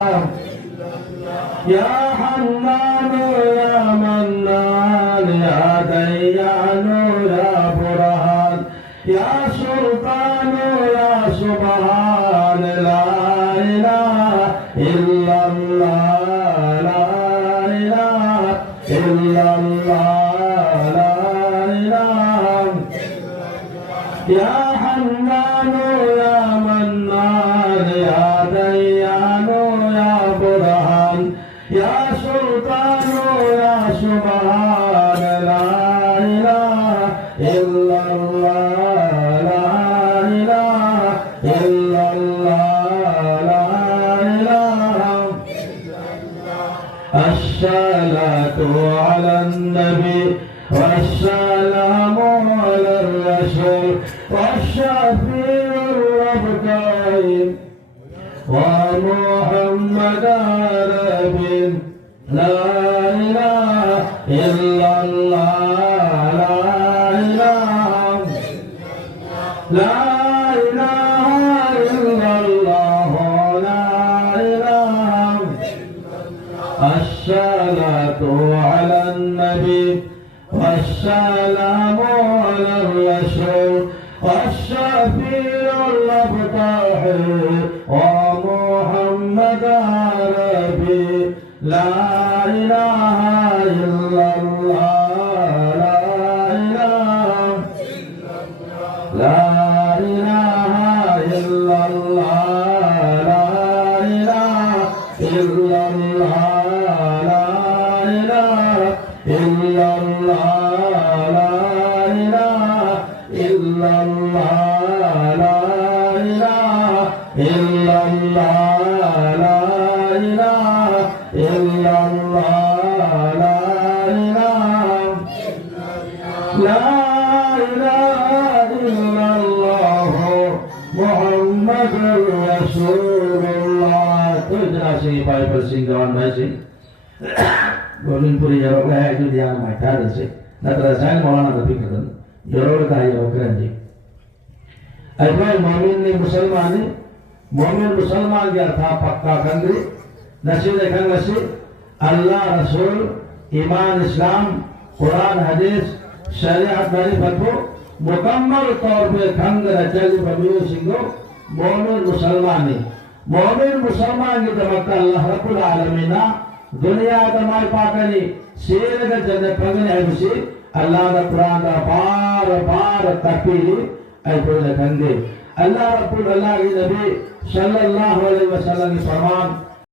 يا حنان يا منان يا ديان يا برهان يا سلطان يا سبحان لا إله إلا الله لا إله إلا الله لا إله يا حنان يا منان يا ديان يا برهان يا سلطان يا سبحان لا إله إلا الله لا إله إلا الله لا إله الصلاة على النبي والسلام على الرسول والشفيع الربكين ومحمد عربي لا إله إلا الله لا إله لا إله إلا الله لا إله الصلاة على النبي والسلام على الرسول والشفيع الأبطال ومحمد عربي لا إله إلا الله لا إله إلا الله لا إله إلا الله لا إله إلا الله لا إله إلا الله لا إله إلا الله لا إله إلا الله لا إله لا إله إلا الله محمد رسول الله تجنا سي पाई पर सिंह गवन भाई सिंह गोविंदपुरी यरोगा है जो ध्यान में था जैसे नतरा साइन मौलाना तभी करन यरोगा का यरोगा जी अजमाई मोमिन ने मुसलमान क्या था पक्का कंद्री नसीब देखन नसीब अल्लाह रसूल ईमान इस्लाम कुरान हदीस शरीयत मारिफत को मुकम्मल तौर पे खंग रचल बबियो सिंगो मोमिन मुसलमान की तमक्का अल्लाह रब्बुल आलमीन दुनिया दमाई पाकनी शेर का जन्नत पगने है मुसी अल्लाह का कुरान का बार तकबीर ऐ बोले खंगे अल्लाह रब्बुल अल्लाह के नबी सल्लल्लाहु अलैहि वसल्लम की फरमान